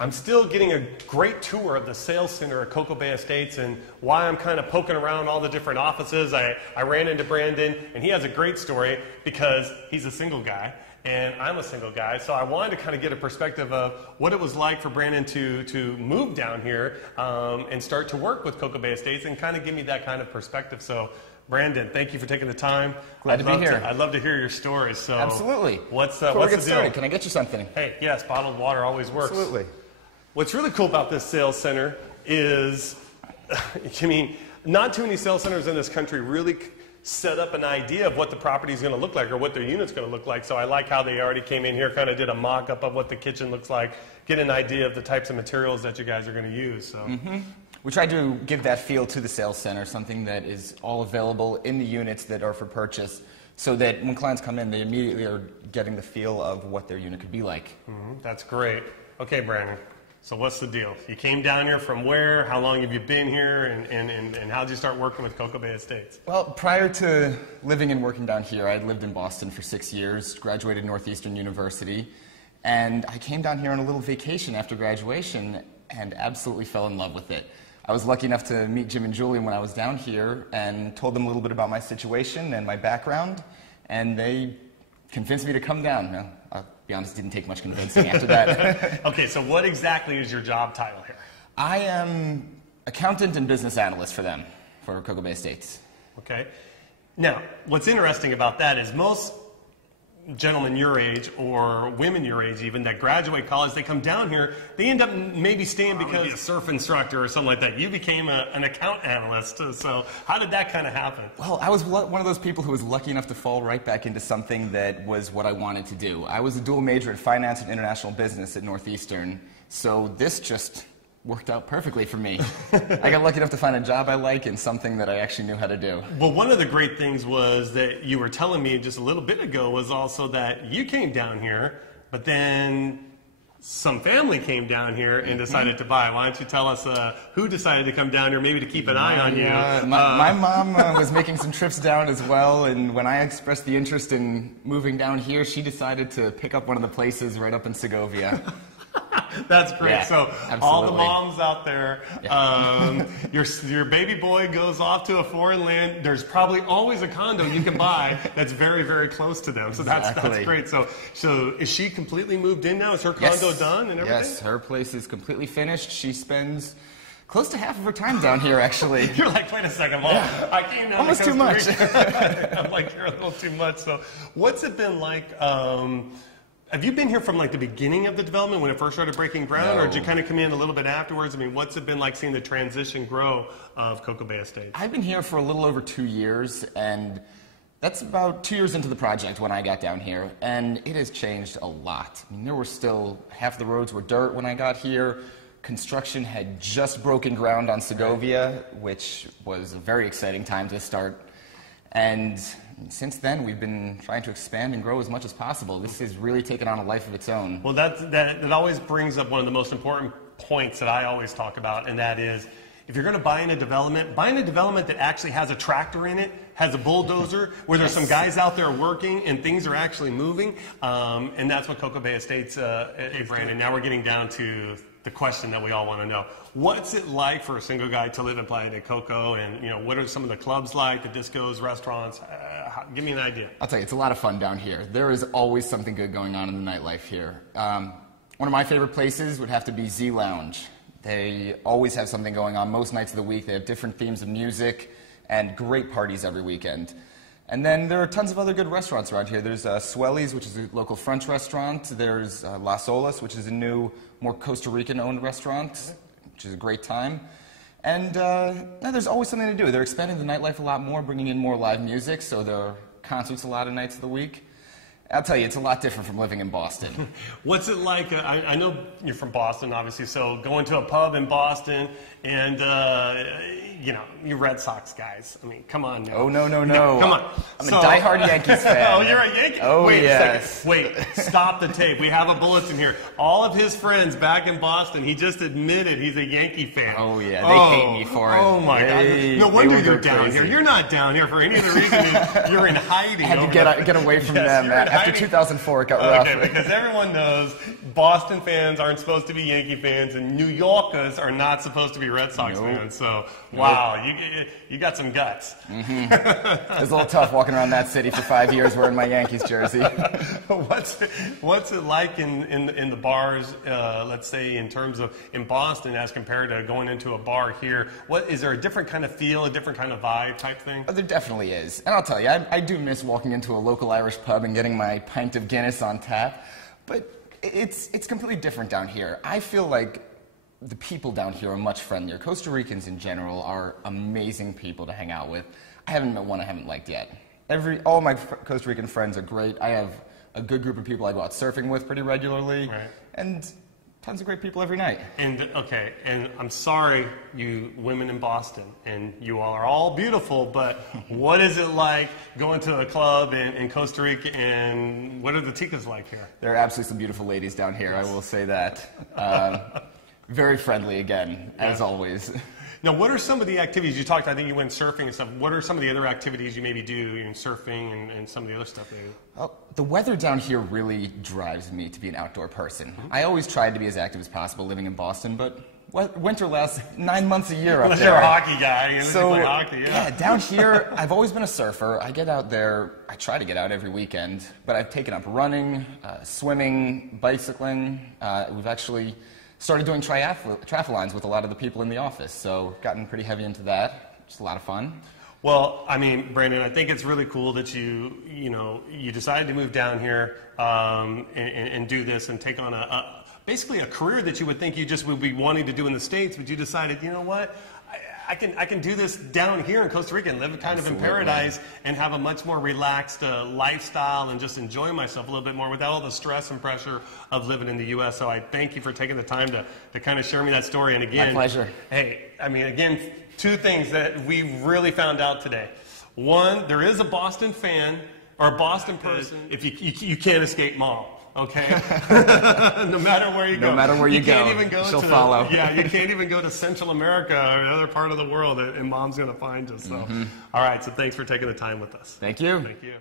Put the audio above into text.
I'm still getting a great tour of the sales center at Coco Bay Estates, and why I'm kind of poking around all the different offices. I ran into Brandon, and he has a great story because he's a single guy, and I'm a single guy. So I wanted to kind of get a perspective of what it was like for Brandon to move down here and start to work with Coco Bay Estates and kind of give me that kind of perspective. So Brandon, thank you for taking the time. Glad to be here. I'd love to hear your story. So absolutely. What's Before we the get deal? started, can I get you something? Hey, yes, bottled water always works. Absolutely. What's really cool about this sales center is, I mean, not too many sales centers in this country really set up an idea of what the property is going to look like or what their unit's going to look like. So I like how they already came in here, kind of did a mock-up of what the kitchen looks like, get an idea of the types of materials that you guys are going to use. So. We tried to give that feel to the sales center, something that is all available in the units that are for purchase, so that when clients come in, they immediately are getting the feel of what their unit could be like. That's great. Okay, Brandon. So what's the deal? You came down here from where? How long have you been here? And how did you start working with Coco Bay Estates? Well, prior to living and working down here, I'd lived in Boston for 6 years, graduated Northeastern University, and I came down here on a little vacation after graduation and absolutely fell in love with it. I was lucky enough to meet Jim and Julian when I was down here and told them a little bit about my situation and my background, and they convinced me to come down. Now, I'll be honest, it didn't take much convincing after that. Okay, so what exactly is your job title here? I am accountant and business analyst for them, for Coco Bay Estates. Okay. Now, what's interesting about that is most gentlemen your age, or women your age even, that graduate college, they come down here, they end up maybe staying because be a surf instructor or something like that. You became an account analyst, so how did that kind of happen? Well, I was one of those people who was lucky enough to fall right back into something that was what I wanted to do. I was a dual major in finance and international business at Northeastern, so this just worked out perfectly for me. I got lucky enough to find a job I like and something that I actually knew how to do. Well, one of the great things was that you were telling me just a little bit ago was also that you came down here, but then some family came down here and decided to buy. Why don't you tell us who decided to come down here, maybe to keep an eye on you? My mom was making some trips down as well, and when I expressed the interest in moving down here, she decided to pick up one of the places right up in Segovia. That's great. Yeah, so absolutely. All the moms out there, your baby boy goes off to a foreign land. There's probably always a condo you can buy that's very, very close to them. So that's great. So is she completely moved in now? Is her condo done and everything? Yes, her place is completely finished. She spends close to half of her time down here, actually. You're like, wait a second, Mom. Yeah. I came down almost too much. I'm like, you're a little too much. So what's it been like? Have you been here from like the beginning of the development when it first started breaking ground, or did you kind of come in a little bit afterwards? I mean, what's it been like seeing the transition grow of Coco Bay Estates? I've been here for a little over 2 years, and that's about 2 years into the project when I got down here, and it has changed a lot. I mean, there were still, half the roads were dirt when I got here. Construction had just broken ground on Segovia, which was a very exciting time to start. And since then, we've been trying to expand and grow as much as possible. This has really taken on a life of its own. Well, that always brings up one of the most important points that I always talk about, and that is, if you're going to buy in a development that actually has a tractor in it, has a bulldozer, where there's some guys out there working and things are actually moving, and that's what Coco Bay Estates is doing. And now we're getting down to the question that we all want to know. What's it like for a single guy to live in Playa de Coco, and what are some of the clubs like, the discos, restaurants? Give me an idea. I'll tell you, it's a lot of fun down here. There is always something good going on in the nightlife here. One of my favorite places would have to be Z Lounge. They always have something going on most nights of the week. They have different themes of music and great parties every weekend. And then there are tons of other good restaurants around here. There's Swelly's, which is a local French restaurant. There's Las Olas, which is a new, more Costa Rican-owned restaurant, which is a great time. And there's always something to do. They're expanding the nightlife a lot more, bringing in more live music, so there are concerts a lot of nights of the week. I'll tell you, it's a lot different from living in Boston. What's it like? I know you're from Boston, obviously, so going to a pub in Boston and, you Red Sox guys. I mean, come on now. Oh, no. Come on. I'm a diehard Yankees fan. Oh, you're a Yankee? Oh, wait yes. a second. Wait, stop the tape. We have a bulletin here. All of his friends back in Boston, he just admitted he's a Yankee fan. Oh, yeah. They hate me for it. Oh, my God. No wonder you're down here. You're not down here for any other reason. You're in hiding. I had to get away from them. After 2004, it got rough. Okay, because everyone knows Boston fans aren't supposed to be Yankee fans, and New Yorkers are not supposed to be Red Sox fans. So, wow, you got some guts. Mm-hmm. It was a little tough walking around that city for 5 years wearing my Yankees jersey. What's it like in the bars, let's say, in terms of in Boston as compared to going into a bar here? Is there a different kind of feel, a different kind of vibe type thing? Oh, there definitely is. And I'll tell you, I do miss walking into a local Irish pub and getting my pint of Guinness on tap, but it's completely different down here. I feel like the people down here are much friendlier. Costa Ricans in general are amazing people to hang out with. I haven't met one I haven't liked yet. All my Costa Rican friends are great. I have a good group of people I go out surfing with pretty regularly, right. And tons of great people every night. And and I'm sorry, you women in Boston, and you all are all beautiful, but what is it like going to a club in Costa Rica, and what are the ticas like here? There are absolutely some beautiful ladies down here, yes. I will say that. Very friendly again, as always. Now, what are some of the activities you talked? I think you went surfing and stuff. What are some of the other activities you maybe do in surfing and some of the other stuff? Well, the weather down here really drives me to be an outdoor person. Mm-hmm. I always tried to be as active as possible living in Boston, but winter lasts 9 months a year up there. Unless you're a hockey guy, you play hockey. Yeah, down here, I've always been a surfer. I get out there. I try to get out every weekend, but I've taken up running, swimming, bicycling. We've actually started doing triathlons with a lot of the people in the office, so gotten pretty heavy into that. Just a lot of fun. Well, I mean, Brandon, I think it's really cool that you decided to move down here and do this and take on basically a career that you would think you just would be wanting to do in the States, but you decided, you know what? I can do this down here in Costa Rica and live kind of in paradise and have a much more relaxed lifestyle and just enjoy myself a little bit more without all the stress and pressure of living in the U.S. So I thank you for taking the time to kind of share me that story. And again, my pleasure. Hey, I mean, again, two things that we really found out today. One, there is a Boston fan or a Boston person. If you can't escape mom. Okay. No matter where you go. No matter where you can't even go she'll to follow. Yeah, you can't even go to Central America or another part of the world, and mom's going to find you. So, all right. So thanks for taking the time with us. Thank you. Thank you.